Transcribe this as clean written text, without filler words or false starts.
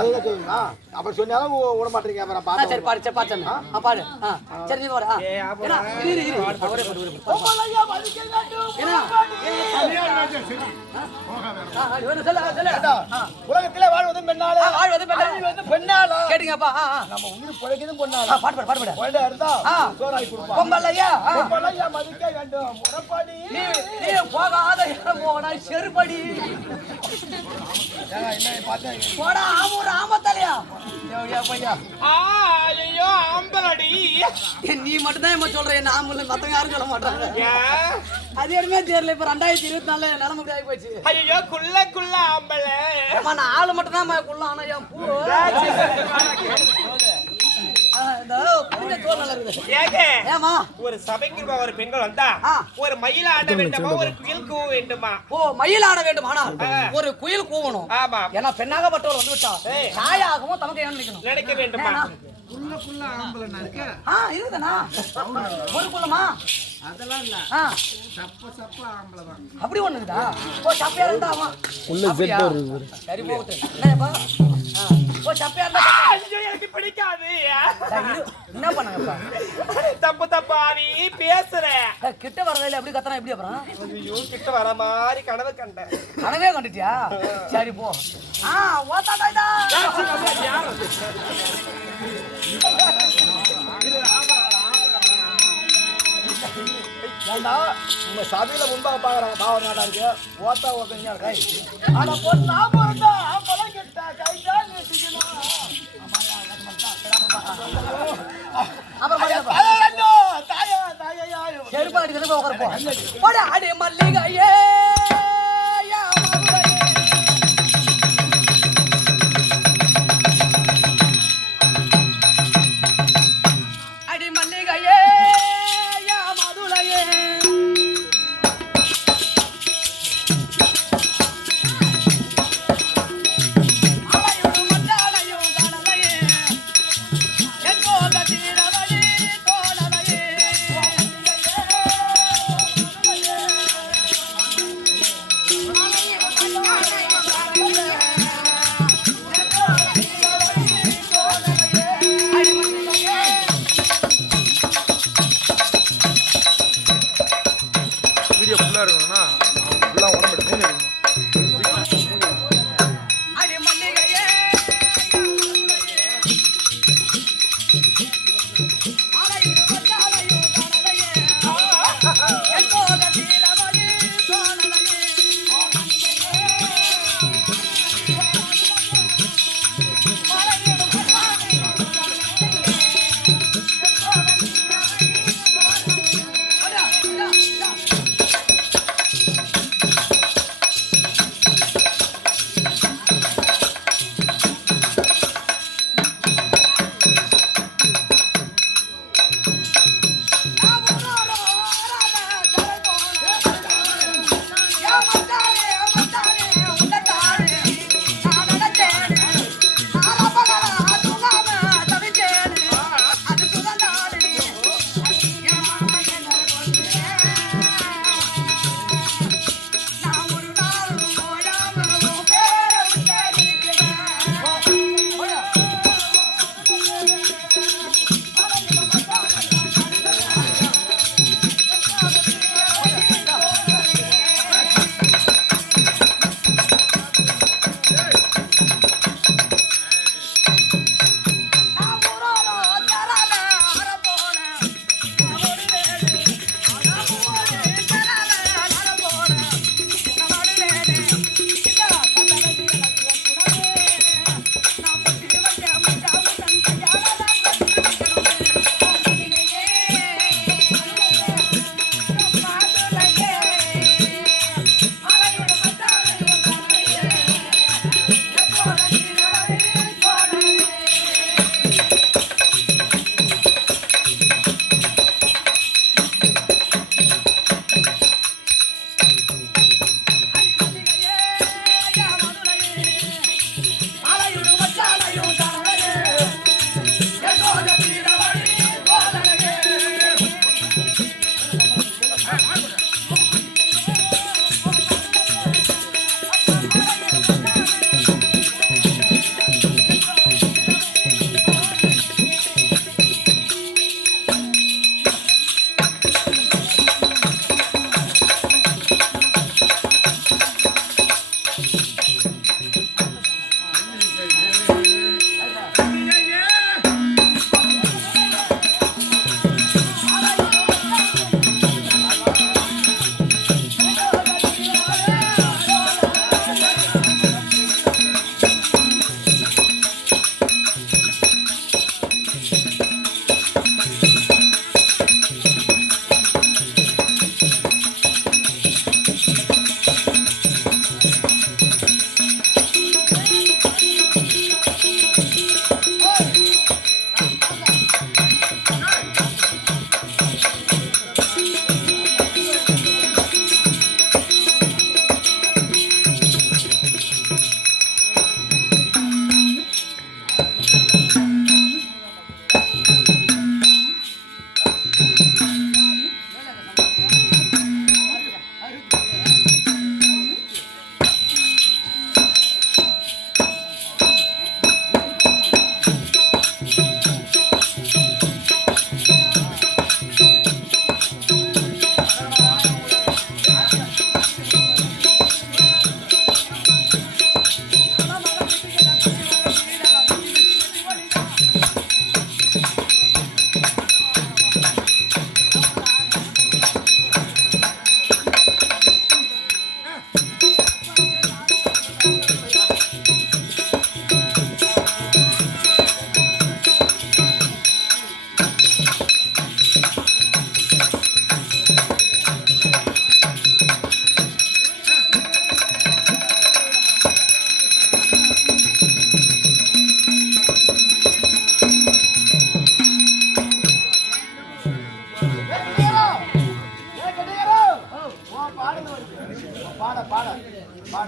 அதுதான் சொல்லுங்க. அப்ப சொன்னாலும் விட மாட்டீங்க. அப்புறம் பாத்து சரி பாடு, சரி பாடு, பாடு. சரி நீ போடு. பொம்பளையா மதிக்க வேண்டும். உலகத்திலே வாழ்வது பெண்ணால, வாழ்வது பெண்ணால. கேட்டீங்கப்பா. நம்ம உயிர் பிழைக்கிறது பொண்ணால. பாடு பாடு பாடு. பொண்ணா இருந்தா சோறாக்கி கொடுப்பா. பொம்பளையா மதிக்க வேண்டும். முறப்படி நீ போகாத இடம் போனா செருப்படி. என்ன பார்த்தா போடா ஆமூர் ஆமத்தலையா. ஐயோ ஆம்பலடி. நீ மட்டும் தான் என்ன சொல்ற, என்ன ஆம்பளை, மத்தவங்க யாரும் சொல்ல மாட்டாங்க. அது எதுவுமே தெரியல. இப்ப 2024 நிலைமை இப்படி ஆகி போச்சு. ஐயோ குள்ள ஆம்பளை. நான் ஆளு மட்டும் தான் குள்ள. ஆனா என் பூ ஏமா ஒரு சபைக்கு ஒரு பெண்கள் வந்தா ஒரு மயில் ஆட வேண்டுமா, ஒரு குயில் கூவ வேண்டுமா? ஓ மயில் ஆட வேண்டும். ஆனால் ஒரு குயில் கூவணும். ஆமா. ஏன்னா பெண்ணாகப்பட்டவர் வந்து விட்டா தாயாகவும் தமக்கு என்ன நினைக்கணும், நினைக்க வேண்டுமா? குள்ள ஆம்பளை இருக்க இருக்குதானா ஒரு குள்ளமா? அதெல்லாம் இல்ல. சப்ப ஆம்பளை தான். அப்படி ஒண்ணுதா? ஓ சப்பையா இருந்தா அவன் சரி போகுது. என்னப்பா ஓ சப்பையா இருந்தா ஐயோ எனக்கு பிடிக்காது. என்ன பண்ணாங்கப்பா? தப்பா நீ பேசுற. கிட்ட வரதில்லை. எப்படி கத்தனா எப்படி அப்புறம்? ஐயோ கிட்ட வர மாதிரி கனவு கண்டேன். கனவே கண்டுட்டியா? சரி போ. ஓத்தாடா ஏண்டா உங்க சபையில முன்பாக பாக்குறாங்க. பாவ நாடா இருக்கு. ஓத்தா ஓத்தா கை. ஆனா பொண்ணா போறதா பழம் கிட்ட கைதான் நீட்டிக்கணும். அப்புறம் தாயா தாயா செருப்பாடி திரும்ப உட்காருப்போம். போட அடி மல்லிகையே அடி மல்லிகையே யா மதுளையே அலையும் மட்டாலையும் கடலையே எங்கோ கட்டிடவழி தோழலையே பாட பாட பாட